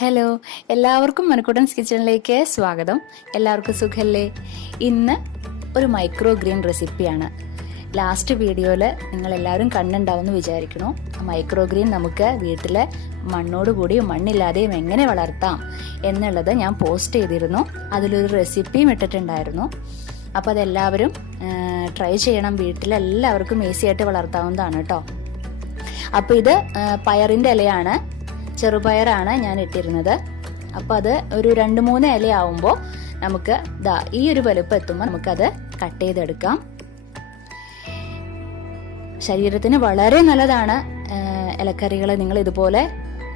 Hello, എല്ലാവർക്കും മണിക്കൂട്ടൻസ് കിച്ചണിലേക്ക് സ്വാഗതം. എല്ലാവർക്കും സുഖല്ലേ? ഇന്ന് ഒരു മൈക്രോ ഗ്രീൻ റെസിപ്പിയാണ്. ലാസ്റ്റ് വീഡിയോയിൽ നിങ്ങളെല്ലാവരും കണ്ടുണ്ടാവുമെന്ന് വിചാരിക്കണു. മൈക്രോ ഗ്രീൻ നമുക്ക് വീട്ടിലെ മണ്ണോടുകൂടിയും മണ്ണില്ലാതെയും എങ്ങനെ വളർത്താം എന്നുള്ളത് ഞാൻ പോസ്റ്റ് ചെയ്തിരുന്നു. അതിലൊരു റെസിപ്പിയും ഇട്ടിട്ടുണ്ടായിരുന്നു. അപ്പോൾ അതെല്ലാവരും ട്രൈ ചെയ്യണം. വീട്ടിലെല്ലാവർക്കും ഈസി ആയിട്ട് വളർത്താവുന്നതാണ് കേട്ടോ. അപ്പോൾ ഇത് പയറിൻ്റെ ഇലയാണ്, ചെറുപയറാണ് ഞാൻ ഇട്ടിരുന്നത്. അപ്പോൾ അത് ഒരു 2-3 ഇലയാവുമ്പോൾ നമുക്ക് ഈ ഒരു വലുപ്പം എത്തുമ്പോൾ നമുക്കത് കട്ട് ചെയ്തെടുക്കാം. ശരീരത്തിന് വളരെ നല്ലതാണ് ഇലക്കറികൾ. നിങ്ങൾ ഇതുപോലെ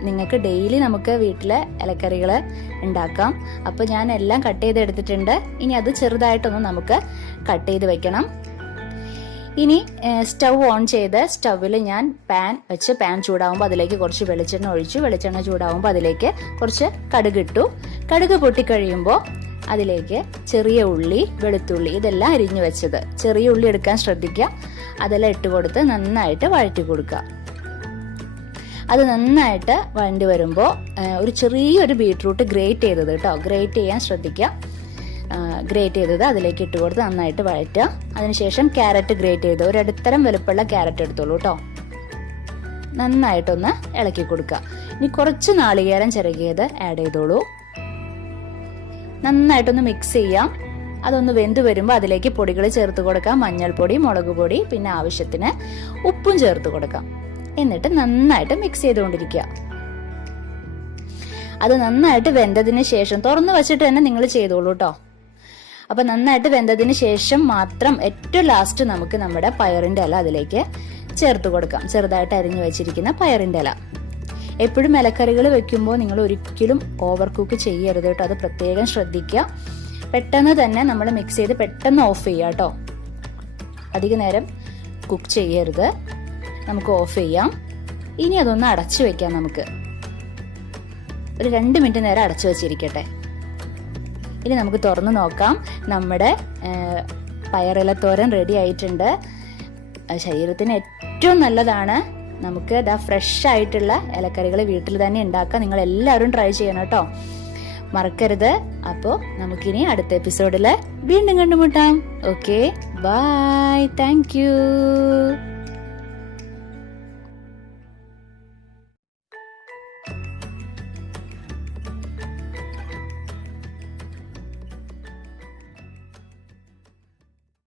നിങ്ങൾക്ക് ഡെയിലി നമുക്ക് വീട്ടിലെ ഇലക്കറികൾ ഉണ്ടാക്കാം. അപ്പോൾ ഞാൻ എല്ലാം കട്ട് ചെയ്തെടുത്തിട്ടുണ്ട്. ഇനി അത് ചെറുതായിട്ടൊന്ന് നമുക്ക് കട്ട് ചെയ്ത് വെക്കണം. ഇനി സ്റ്റൗ ഓൺ ചെയ്ത് സ്റ്റൗവിൽ ഞാൻ പാൻ വെച്ച് പാൻ ചൂടാവുമ്പോൾ അതിലേക്ക് കുറച്ച് വെളിച്ചെണ്ണ ഒഴിച്ചു. വെളിച്ചെണ്ണ ചൂടാവുമ്പോൾ അതിലേക്ക് കുറച്ച് കടുക് ഇട്ടു. കടുക് പൊട്ടിക്കഴിയുമ്പോൾ അതിലേക്ക് ചെറിയ ഉള്ളി, വെളുത്തുള്ളി ഇതെല്ലാം അരിഞ്ഞു വെച്ചത്, ചെറിയ ഉള്ളി എടുക്കാൻ ശ്രദ്ധിക്കുക. അതെല്ലാം ഇട്ട് കൊടുത്ത് നന്നായിട്ട് വഴറ്റി കൊടുക്കുക. അത് നന്നായിട്ട് വഴണ്ടി വരുമ്പോൾ ഒരു ചെറിയൊരു ബീട്രൂട്ട് ഗ്രേറ്റ് ചെയ്തത് കേട്ടോ, ഗ്രേറ്റ് ചെയ്യാൻ ശ്രദ്ധിക്കുക. ഗ്രേറ്റ് ചെയ്തത് അതിലേക്ക് ഇട്ട് കൊടുത്ത് നന്നായിട്ട് വഴറ്റുക. അതിനുശേഷം ക്യാരറ്റ് ഗ്രേറ്റ് ചെയ്ത് ഒരു ഇടത്തരം വലുപ്പമുള്ള ക്യാരറ്റ് എടുത്തോളൂ കേട്ടോ. നന്നായിട്ടൊന്ന് ഇളക്കി കൊടുക്കുക. ഇനി കുറച്ച് നാളികേരം ചിരകിയത് ആഡ് ചെയ്തോളൂ. നന്നായിട്ടൊന്ന് മിക്സ് ചെയ്യാം. അതൊന്ന് വെന്ത് വരുമ്പോൾ അതിലേക്ക് പൊടികൾ ചേർത്ത് കൊടുക്കാം. മഞ്ഞൾപ്പൊടി, മുളക് പൊടി, പിന്നെ ആവശ്യത്തിന് ഉപ്പും ചേർത്ത് കൊടുക്കാം. എന്നിട്ട് നന്നായിട്ട് മിക്സ് ചെയ്തുകൊണ്ടിരിക്കുക. അത് നന്നായിട്ട് വെന്തതിന് ശേഷം തുറന്നു വെച്ചിട്ട് തന്നെ നിങ്ങൾ ചെയ്തോളൂ കേട്ടോ. അപ്പൊ നന്നായിട്ട് വെന്തതിന് ശേഷം മാത്രം ഏറ്റവും ലാസ്റ്റ് നമുക്ക് നമ്മുടെ പയറിന്റെ ഇല അതിലേക്ക് ചേർത്ത് കൊടുക്കാം. ചെറുതായിട്ട് അരിഞ്ഞു വെച്ചിരിക്കുന്ന പയറിന്റെ ഇല. എപ്പോഴും ഇലക്കറികൾ വെക്കുമ്പോൾ നിങ്ങൾ ഒരിക്കലും ഓവർ കുക്ക് ചെയ്യരുത് കേട്ടോ. അത് പ്രത്യേകം ശ്രദ്ധിക്കുക. പെട്ടെന്ന് തന്നെ നമ്മൾ മിക്സ് ചെയ്ത് പെട്ടെന്ന് ഓഫ് ചെയ്യുക കേട്ടോ. അധിക നേരം കുക്ക് ചെയ്യരുത്. നമുക്ക് ഓഫ് ചെയ്യാം. ഇനി അതൊന്ന് അടച്ചു വെക്കാം. നമുക്ക് ഒരു 2 മിനിറ്റ് നേരം അടച്ചു വെച്ചിരിക്കട്ടെ. ഇനി നമുക്ക് തുറന്നു നോക്കാം. നമ്മുടെ പയറിലത്തോരൻ റെഡി ആയിട്ടുണ്ട്. ശരീരത്തിന് ഏറ്റവും നല്ലതാണ്. നമുക്ക് ഫ്രഷ് ആയിട്ടുള്ള ഇലക്കറികൾ വീട്ടിൽ തന്നെ ഉണ്ടാക്കാം. നിങ്ങൾ എല്ലാവരും ട്രൈ ചെയ്യണം കേട്ടോ, മറക്കരുത്. അപ്പോൾ നമുക്കിനി അടുത്ത എപ്പിസോഡിൽ വീണ്ടും കണ്ടുമുട്ടാം. Okay, bye, thank U.